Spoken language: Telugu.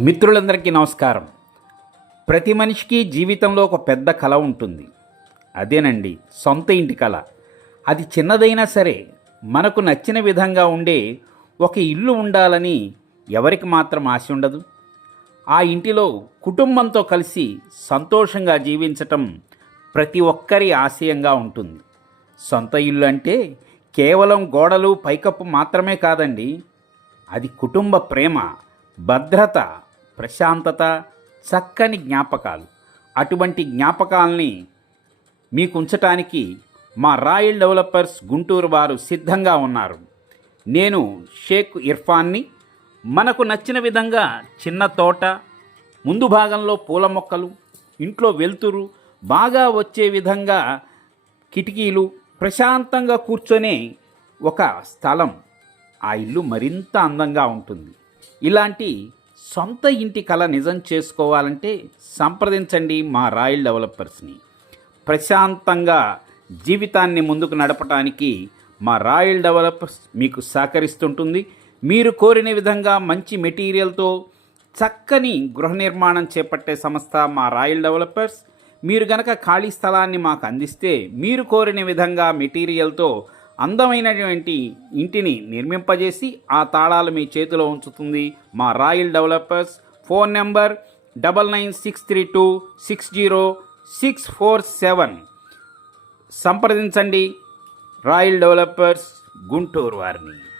మిత్రులందరికీ నమస్కారం. ప్రతి మనిషికి జీవితంలో ఒక పెద్ద కల ఉంటుంది. అదేనండి సొంత ఇంటి కల. అది చిన్నదైనా సరే మనకు నచ్చిన విధంగా ఉండే ఒక ఇల్లు ఉండాలని ఎవరికి మాత్రం ఆశ ఉండదు. ఆ ఇంటిలో కుటుంబంతో కలిసి సంతోషంగా జీవించటం ప్రతి ఒక్కరి ఆశయంగా ఉంటుంది. సొంత ఇల్లు అంటే కేవలం గోడలు పైకప్పు మాత్రమే కాదండి. అది కుటుంబ ప్రేమ, భద్రత, ప్రశాంతత, చక్కని జ్ఞాపకాలు. అటువంటి జ్ఞాపకాలని మీకు ఉంచటానికి మా రాయల్ డెవలపర్స్ గుంటూరు వారు సిద్ధంగా ఉన్నారు. నేను షేక్ ఇర్ఫాన్ని. మనకు నచ్చిన విధంగా చిన్న తోట, ముందు భాగంలో పూల మొక్కలు, ఇంట్లో వెలుతురు బాగా వచ్చే విధంగా కిటికీలు, ప్రశాంతంగా కూర్చొనే ఒక స్థలం. ఆ ఇల్లు మరింత అందంగా ఉంటుంది. ఇలాంటి సొంత ఇంటి కల నిజం చేసుకోవాలంటే సంప్రదించండి మా రాయల్ డెవలపర్స్ని. ప్రశాంతంగా జీవితాన్ని ముందుకు నడపడానికి మా రాయల్ డెవలపర్స్ మీకు సహకరిస్తుంటుంది. మీరు కోరిన విధంగా మంచి మెటీరియల్తో చక్కని గృహ నిర్మాణం చేపట్టే సంస్థ మా రాయల్ డెవలపర్స్. మీరు గనక ఖాళీ స్థలాన్ని మాకు అందిస్తే మీరు కోరిన విధంగా మెటీరియల్తో అందమైనటువంటి ఇంటిని నిర్మింపజేసి ఆ తాళాలు మీ చేతిలో ఉంచుతుంది మా రాయల్ డెవలపర్స్. Phone number 9963260647. సంప్రదించండి రాయల్ డెవలపర్స్ గుంటూరు వారిని.